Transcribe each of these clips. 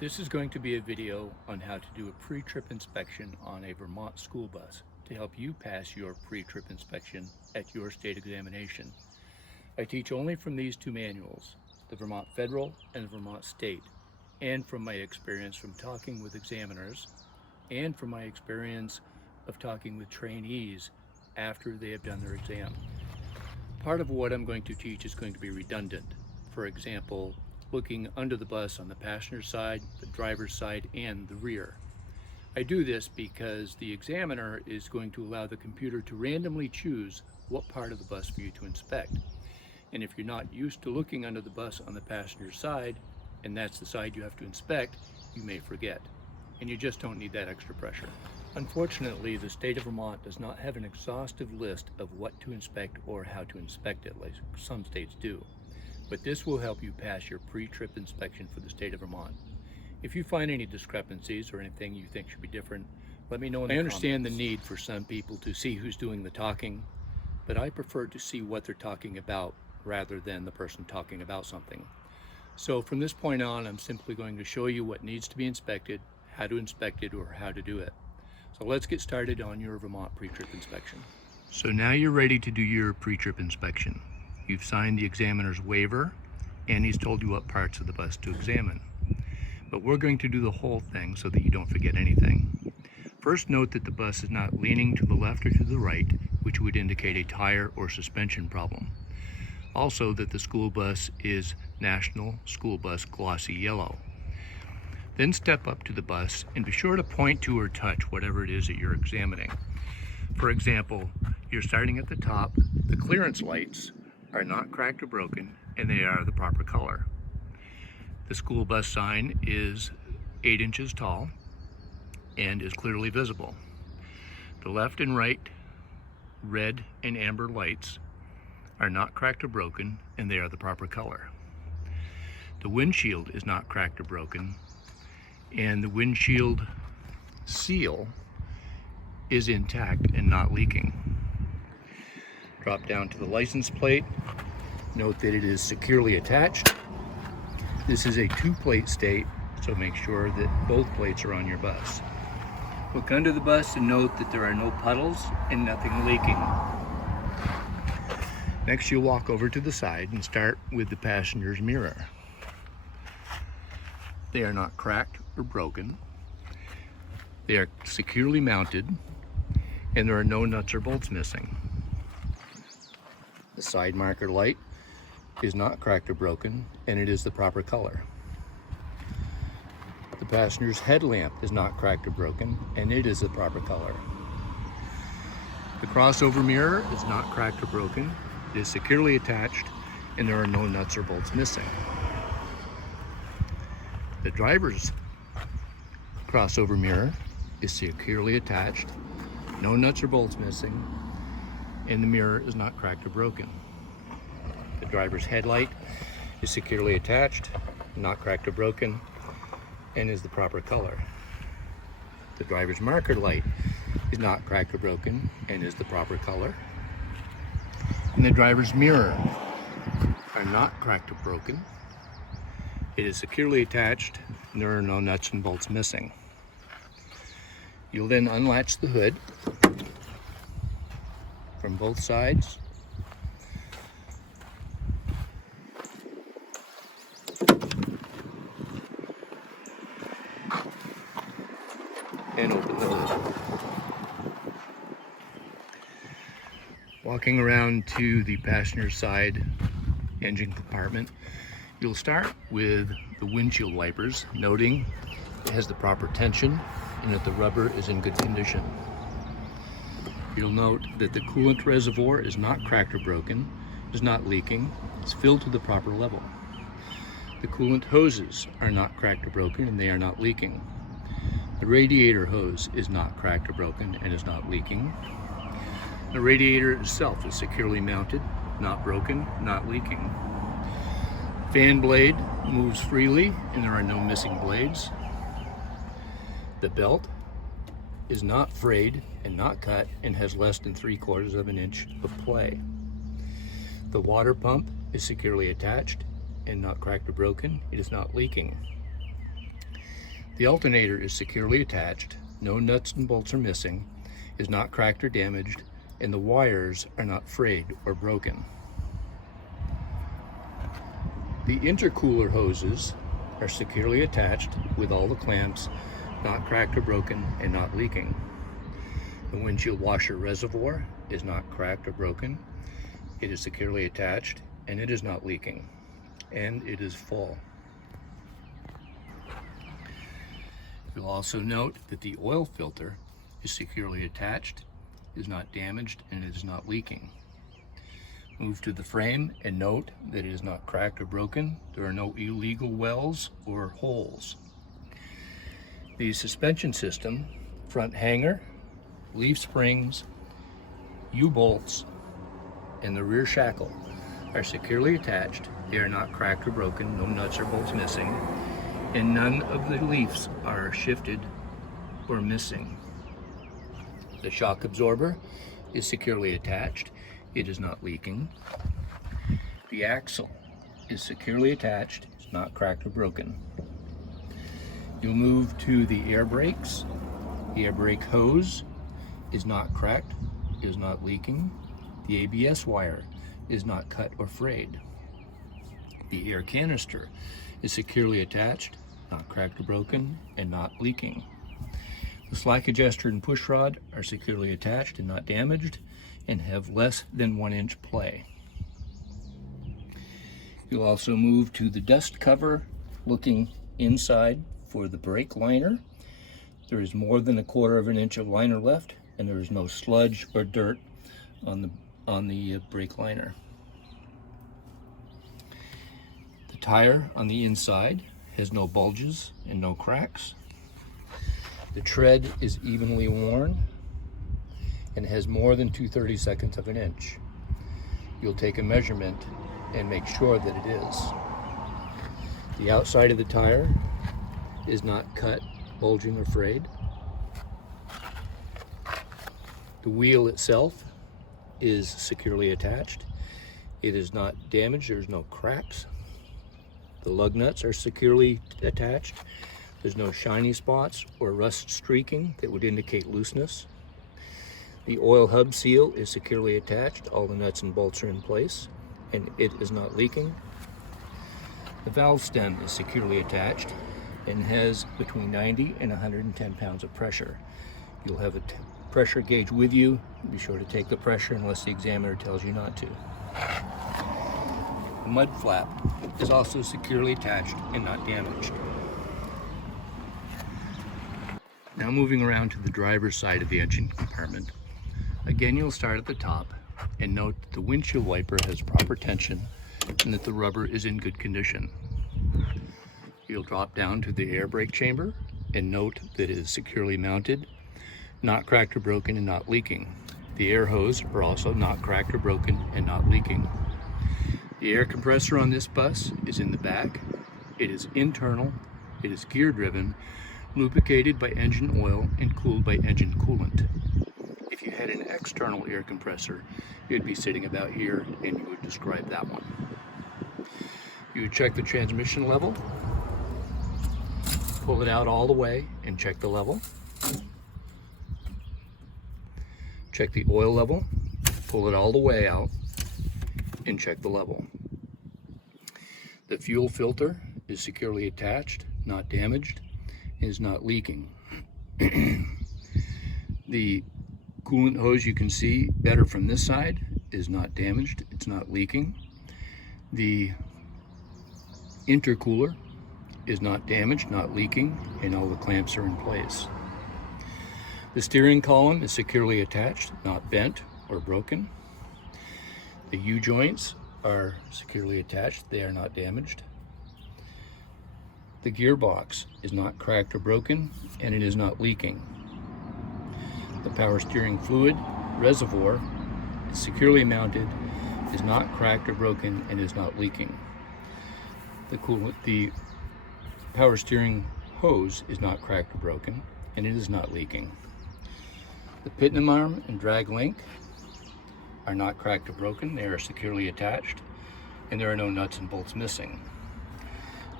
This is going to be a video on how to do a pre-trip inspection on a Vermont school bus to help you pass your pre-trip inspection at your state examination. I teach only from these two manuals, the Vermont Federal and the Vermont State, and from my experience from talking with examiners and from my experience of talking with trainees after they have done their exam. Part of what I'm going to teach is going to be redundant. For example, looking under the bus on the passenger side, the driver's side, and the rear. I do this because the examiner is going to allow the computer to randomly choose what part of the bus for you to inspect. And if you're not used to looking under the bus on the passenger side, and that's the side you have to inspect, you may forget. And you just don't need that extra pressure. Unfortunately, the state of Vermont does not have an exhaustive list of what to inspect or how to inspect it, like some states do. But this will help you pass your pre-trip inspection for the state of Vermont. If you find any discrepancies or anything you think should be different, let me know in the comments. I understand the need for some people to see who's doing the talking, but I prefer to see what they're talking about rather than the person talking about something. So from this point on, I'm simply going to show you what needs to be inspected, how to inspect it, or how to do it. So let's get started on your Vermont pre-trip inspection. So now you're ready to do your pre-trip inspection. You've signed the examiner's waiver, and he's told you what parts of the bus to examine. But we're going to do the whole thing so that you don't forget anything. First, note that the bus is not leaning to the left or to the right, which would indicate a tire or suspension problem. Also, that the school bus is National School Bus Glossy Yellow. Then step up to the bus and be sure to point to or touch whatever it is that you're examining. For example, you're starting at the top, the clearance lights are not cracked or broken, and they are the proper color. The school bus sign is 8 inches tall and is clearly visible. The left and right red and amber lights are not cracked or broken, and they are the proper color. The windshield is not cracked or broken, and the windshield seal is intact and not leaking. Drop down to the license plate. Note that it is securely attached. This is a 2-plate state, so make sure that both plates are on your bus. Look under the bus and note that there are no puddles and nothing leaking. Next, you'll walk over to the side and start with the passenger's mirror. They are not cracked or broken. They are securely mounted, and there are no nuts or bolts missing. The side marker light is not cracked or broken, and it is the proper color. The passenger's headlamp is not cracked or broken, and it is the proper color. The crossover mirror is not cracked or broken. It is securely attached, and there are no nuts or bolts missing. The driver's crossover mirror is securely attached, no nuts or bolts missing, and the mirror is not cracked or broken. The driver's headlight is securely attached, not cracked or broken, and is the proper color. The driver's marker light is not cracked or broken and is the proper color. And the driver's mirror are not cracked or broken. It is securely attached, and there are no nuts and bolts missing. You'll then unlatch the hood from both sides. And open the hood. Walking around to the passenger side engine compartment, you'll start with the windshield wipers, noting it has the proper tension and that the rubber is in good condition. You'll note that the coolant reservoir is not cracked or broken, is not leaking, it's filled to the proper level. The coolant hoses are not cracked or broken, and they are not leaking. The radiator hose is not cracked or broken and is not leaking. The radiator itself is securely mounted, not broken, not leaking. Fan blade moves freely, and there are no missing blades. The belt is not frayed and not cut and has less than 3/4 of an inch of play. The water pump is securely attached and not cracked or broken. It is not leaking. The alternator is securely attached, no nuts and bolts are missing, is not cracked or damaged, and the wires are not frayed or broken. The intercooler hoses are securely attached with all the clamps, not cracked or broken, and not leaking. The windshield washer reservoir is not cracked or broken. It is securely attached, and it is not leaking, and it is full. You'll also note that the oil filter is securely attached, is not damaged, and it is not leaking. Move to the frame and note that it is not cracked or broken. There are no illegal wells or holes. The suspension system, front hanger, leaf springs, U-bolts, and the rear shackle are securely attached. They are not cracked or broken, no nuts or bolts missing, and none of the leaves are shifted or missing. The shock absorber is securely attached. It is not leaking. The axle is securely attached. It's not cracked or broken. You'll move to the air brakes. The air brake hose is not cracked, is not leaking. The ABS wire is not cut or frayed. The air canister is securely attached, not cracked or broken, and not leaking. The slack adjuster and push rod are securely attached and not damaged, and have less than 1 inch play. You'll also move to the dust cover, looking inside for the brake liner. There is more than 1/4 inch of liner left, and there is no sludge or dirt on the brake liner. The tire on the inside has no bulges and no cracks. The tread is evenly worn and has more than 2/32 of an inch. You'll take a measurement and make sure that it is. The outside of the tire is not cut, bulging, or frayed. The wheel itself is securely attached. It is not damaged, there's no cracks. The lug nuts are securely attached. There's no shiny spots or rust streaking that would indicate looseness. The oil hub seal is securely attached. All the nuts and bolts are in place, and it is not leaking. The valve stem is securely attached and has between 90 and 110 pounds of pressure. You'll have a pressure gauge with you. Be sure to take the pressure unless the examiner tells you not to. The mud flap is also securely attached and not damaged. Now moving around to the driver's side of the engine compartment. Again, you'll start at the top and note that the windshield wiper has proper tension and that the rubber is in good condition. You'll drop down to the air brake chamber and note that it is securely mounted, not cracked or broken, and not leaking. The air hose are also not cracked or broken and not leaking. The air compressor on this bus is in the back. It is internal, it is gear driven, lubricated by engine oil and cooled by engine coolant. If you had an external air compressor, it'd be sitting about here, and you would describe that one. You would check the transmission level, pull it out all the way and check the level. Check the oil level, pull it all the way out and check the level. The fuel filter is securely attached, not damaged, and is not leaking. The coolant hose, you can see better from this side, is not damaged, it's not leaking. The intercooler is not damaged, not leaking, and all the clamps are in place. The steering column is securely attached, not bent or broken. The U-joints are securely attached, they are not damaged. The gearbox is not cracked or broken, and it is not leaking. The power steering fluid reservoir is securely mounted, is not cracked or broken, and is not leaking. The power steering hose is not cracked or broken, and it is not leaking. The pinion arm and drag link are not cracked or broken, they are securely attached, and there are no nuts and bolts missing.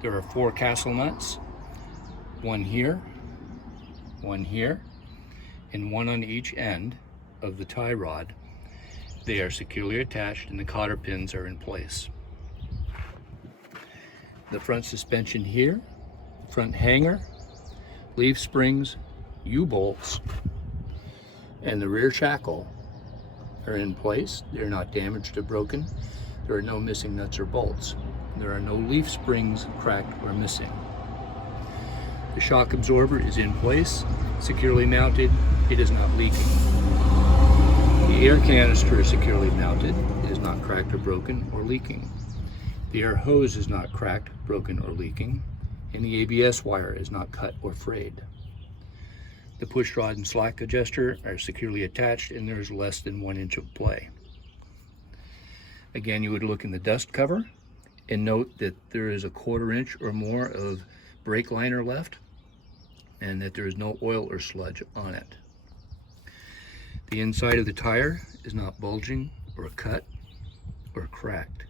There are 4 castle nuts one here, and one on each end of the tie rod. They are securely attached and the cotter pins are in place. The front suspension here, front hanger, leaf springs, U-bolts, and the rear shackle are in place. They're not damaged or broken. There are no missing nuts or bolts. There are no leaf springs cracked or missing. The shock absorber is in place, securely mounted. It is not leaking. The air canister is securely mounted. It is not cracked or broken or leaking. The air hose is not cracked, broken, or leaking, and the ABS wire is not cut or frayed. The push rod and slack adjuster are securely attached, and there is less than 1 inch of play. Again, you would look in the dust cover and note that there is a 1/4 inch or more of brake liner left, and that there is no oil or sludge on it. The inside of the tire is not bulging or cut or cracked.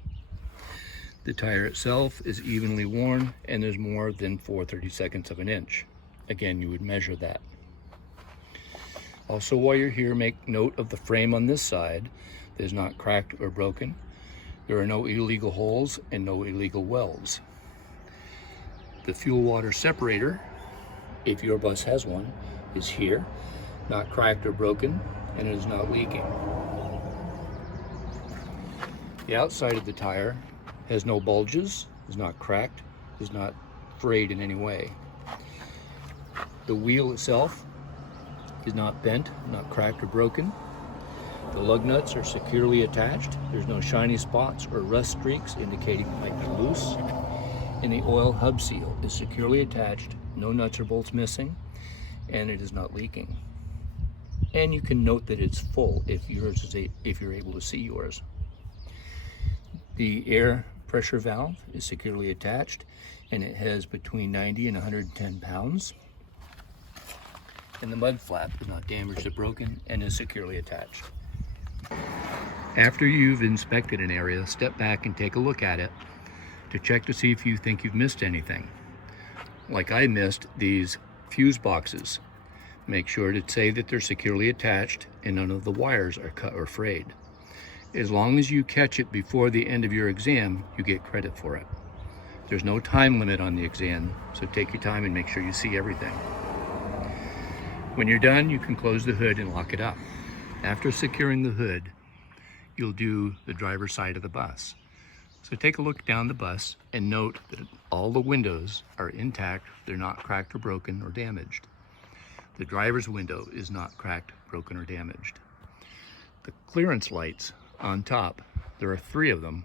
The tire itself is evenly worn, and there's more than 4/32 of an inch. Again, you would measure that. Also, while you're here, make note of the frame on this side that is not cracked or broken. There are no illegal holes and no illegal welds. The fuel water separator, if your bus has one, is here, not cracked or broken, and it is not leaking. The outside of the tire has no bulges, is not cracked, is not frayed in any way. The wheel itself is not bent, not cracked or broken. The lug nuts are securely attached. There's no shiny spots or rust streaks indicating it might be loose. And the oil hub seal is securely attached, no nuts or bolts missing, and it is not leaking. And you can note that it's full if you're able to see yours. The air pressure valve is securely attached, and it has between 90 and 110 pounds. And the mud flap is not damaged or broken and is securely attached. After you've inspected an area, step back and take a look at it to check to see if you think you've missed anything. Like I missed these fuse boxes. Make sure to say that they're securely attached and none of the wires are cut or frayed. As long as you catch it before the end of your exam, you get credit for it. There's no time limit on the exam, so take your time and make sure you see everything. When you're done, you can close the hood and lock it up. After securing the hood, you'll do the driver's side of the bus. So take a look down the bus and note that all the windows are intact. They're not cracked or broken or damaged. The driver's window is not cracked, broken, or damaged. The clearance lights on top, there are 3 of them,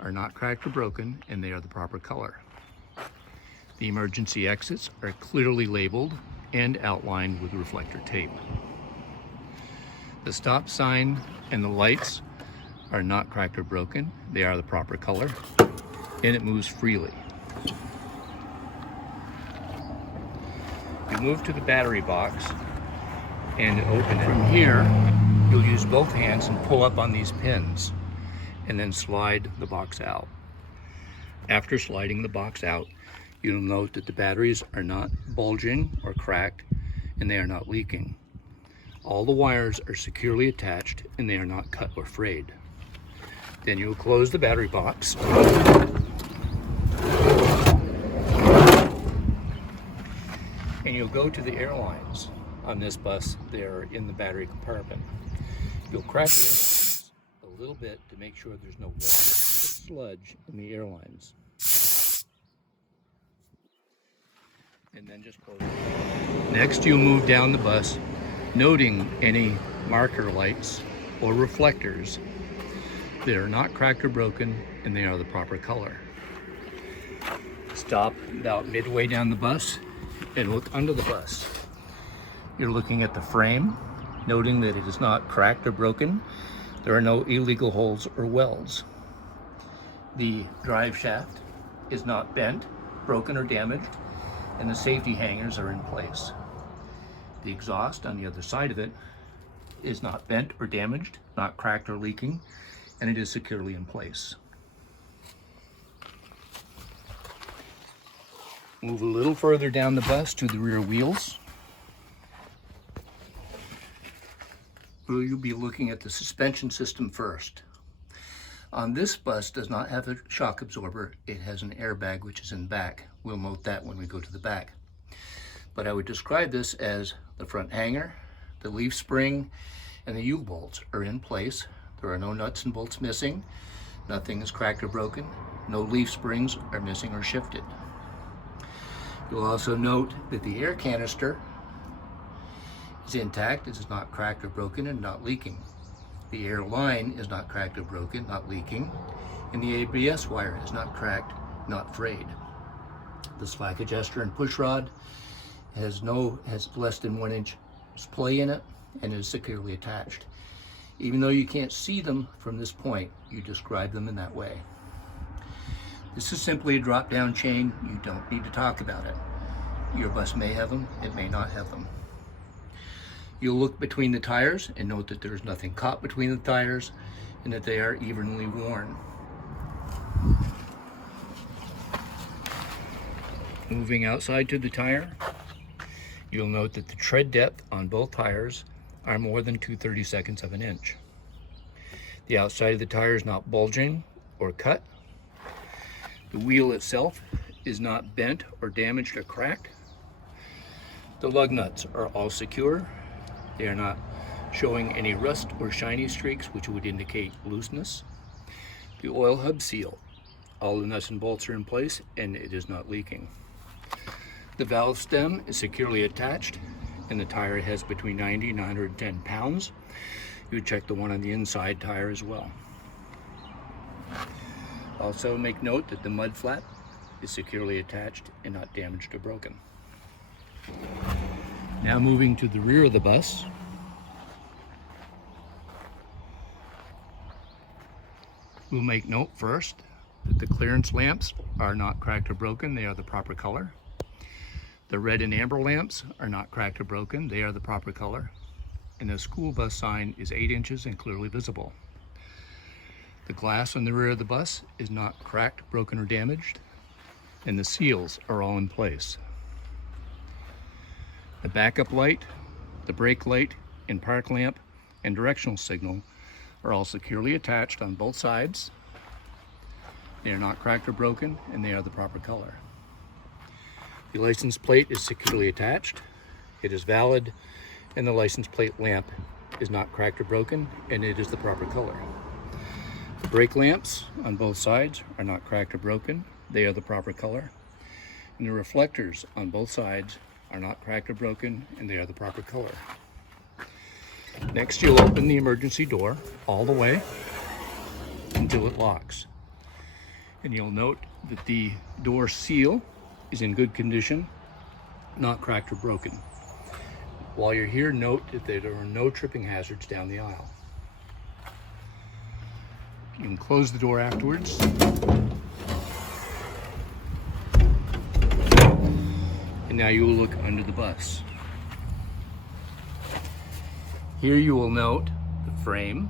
are not cracked or broken, and they are the proper color. The emergency exits are clearly labeled and outlined with reflector tape. The stop sign and the lights are not cracked or broken. They are the proper color, and it moves freely. You move to the battery box and open it. From here, you'll use both hands and pull up on these pins and then slide the box out. After sliding the box out, you'll note that the batteries are not bulging or cracked, and they are not leaking. All the wires are securely attached and they are not cut or frayed. Then you'll close the battery box and you'll go to the air lines. On this bus, they're in the battery compartment. You'll crack the air lines a little bit to make sure there's no water or sludge in the air lines. And then just close it. Next, you'll move down the bus, noting any marker lights or reflectors that are not cracked or broken, and they are the proper color. Stop about midway down the bus and look under the bus. You're looking at the frame, noting that it is not cracked or broken. There are no illegal holes or welds. The drive shaft is not bent, broken, or damaged, and the safety hangers are in place. The exhaust on the other side of it is not bent or damaged, not cracked or leaking, and it is securely in place. Move a little further down the bus to the rear wheels. Well, you'll be looking at the suspension system first. On this bus does not have a shock absorber. It has an airbag which is in back. We'll note that when we go to the back. But I would describe this as the front hanger, the leaf spring, and the U-bolts are in place. There are no nuts and bolts missing. Nothing is cracked or broken. No leaf springs are missing or shifted. You'll also note that the air canister is intact. It is not cracked or broken and not leaking. The air line is not cracked or broken, not leaking. And the ABS wire is not cracked, not frayed. The slack adjuster and push rod has less than 1 inch splay in it and is securely attached. Even though you can't see them from this point, you describe them in that way. This is simply a drop-down chain. You don't need to talk about it. Your bus may have them, it may not have them. You'll look between the tires and note that there's nothing caught between the tires and that they are evenly worn. Moving outside to the tire, you'll note that the tread depth on both tires are more than 2/32 of an inch. The outside of the tire is not bulging or cut. The wheel itself is not bent or damaged or cracked. The lug nuts are all secure. They are not showing any rust or shiny streaks which would indicate looseness. The oil hub seal, all the nuts and bolts are in place and it is not leaking. The valve stem is securely attached and the tire has between 90 and 110 pounds. You would check the one on the inside tire as well. Also make note that the mud flap is securely attached and not damaged or broken. Now moving to the rear of the bus. We'll make note first that the clearance lamps are not cracked or broken. They are the proper color. The red and amber lamps are not cracked or broken. They are the proper color. And the school bus sign is 8 inches and clearly visible. The glass on the rear of the bus is not cracked, broken, or damaged. And the seals are all in place. The backup light, the brake light, and park lamp and directional signal are all securely attached on both sides. They are not cracked or broken, and they are the proper color. The license plate is securely attached. It is valid, and the license plate lamp is not cracked or broken, and it is the proper color. The brake lamps on both sides are not cracked or broken. They are the proper color. And the reflectors on both sides are not cracked or broken, and they are the proper color. Next, you'll open the emergency door all the way until it locks. And you'll note that the door seal is in good condition, not cracked or broken. While you're here, note that there are no tripping hazards down the aisle. You can close the door afterwards. And now you will look under the bus. Here you will note the frame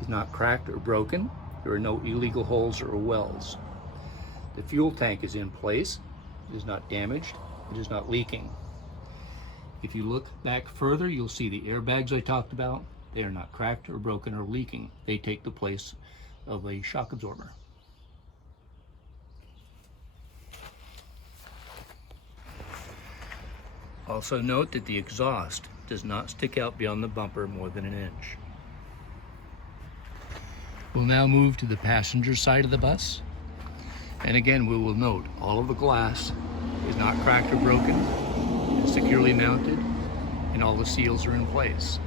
is not cracked or broken. There are no illegal holes or wells. The fuel tank is in place. It is not damaged. It is not leaking. If you look back further, you'll see the airbags I talked about. They are not cracked or broken or leaking. They take the place of a shock absorber. Also note that the exhaust does not stick out beyond the bumper more than an inch. We'll now move to the passenger side of the bus. And again, we will note all of the glass is not cracked or broken. It is securely mounted and all the seals are in place.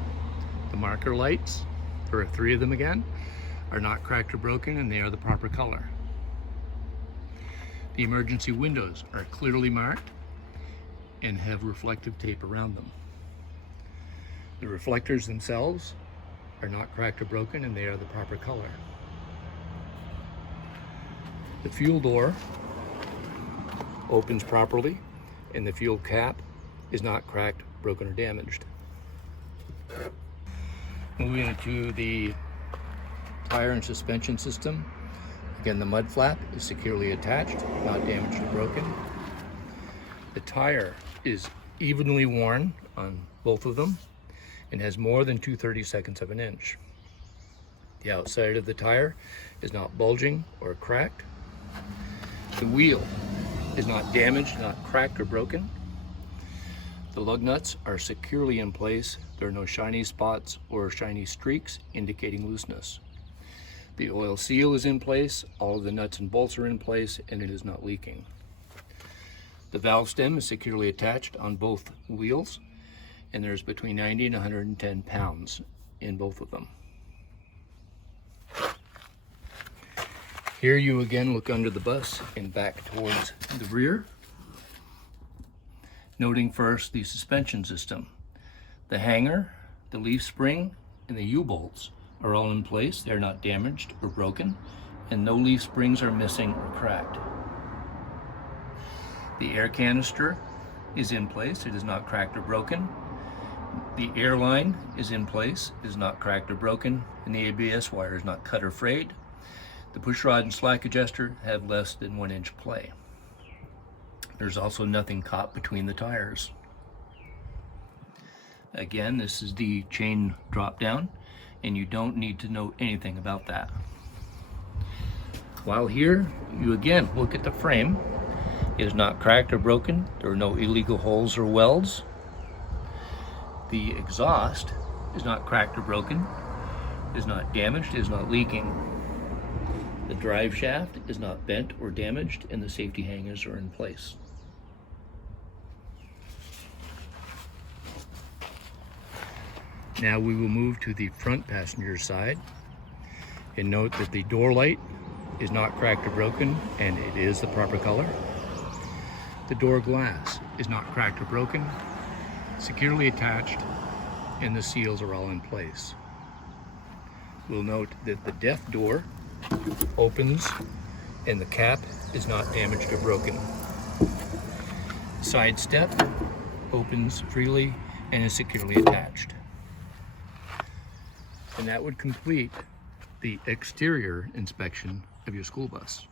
The marker lights, there are 3 of them again, are not cracked or broken and they are the proper color. The emergency windows are clearly marked and have reflective tape around them. The reflectors themselves are not cracked or broken and they are the proper color. The fuel door opens properly and the fuel cap is not cracked, broken, or damaged. Moving into the tire and suspension system. Again, the mud flap is securely attached, not damaged or broken. the tire is evenly worn on both of them and has more than 2/32 of an inch. The outside of the tire is not bulging or cracked. The wheel is not damaged, not cracked or broken. The lug nuts are securely in place. There are no shiny spots or shiny streaks indicating looseness. The oil seal is in place, all of the nuts and bolts are in place, and it is not leaking. The valve stem is securely attached on both wheels, and there's between 90 and 110 pounds in both of them. Here you again look under the bus and back towards the rear. Noting first the suspension system. The hanger, the leaf spring, and the U-bolts are all in place. They're not damaged or broken, and no leaf springs are missing or cracked. The air canister is in place. It is not cracked or broken. The air line is in place. It is not cracked or broken, and the ABS wire is not cut or frayed. The push rod and slack adjuster have less than 1 inch play. There's also nothing caught between the tires. Again, this is the chain drop down, and you don't need to know anything about that. While here, you again look at the frame. It is not cracked or broken. There are no illegal holes or welds. The exhaust is not cracked or broken. It is not damaged. It is not leaking. The drive shaft is not bent or damaged, and the safety hangers are in place. Now we will move to the front passenger side and note that the door light is not cracked or broken, and it is the proper color. The door glass is not cracked or broken, securely attached, and the seals are all in place. We'll note that the death door opens and the cap is not damaged or broken. Side step opens freely and is securely attached. And that would complete the exterior inspection of your school bus.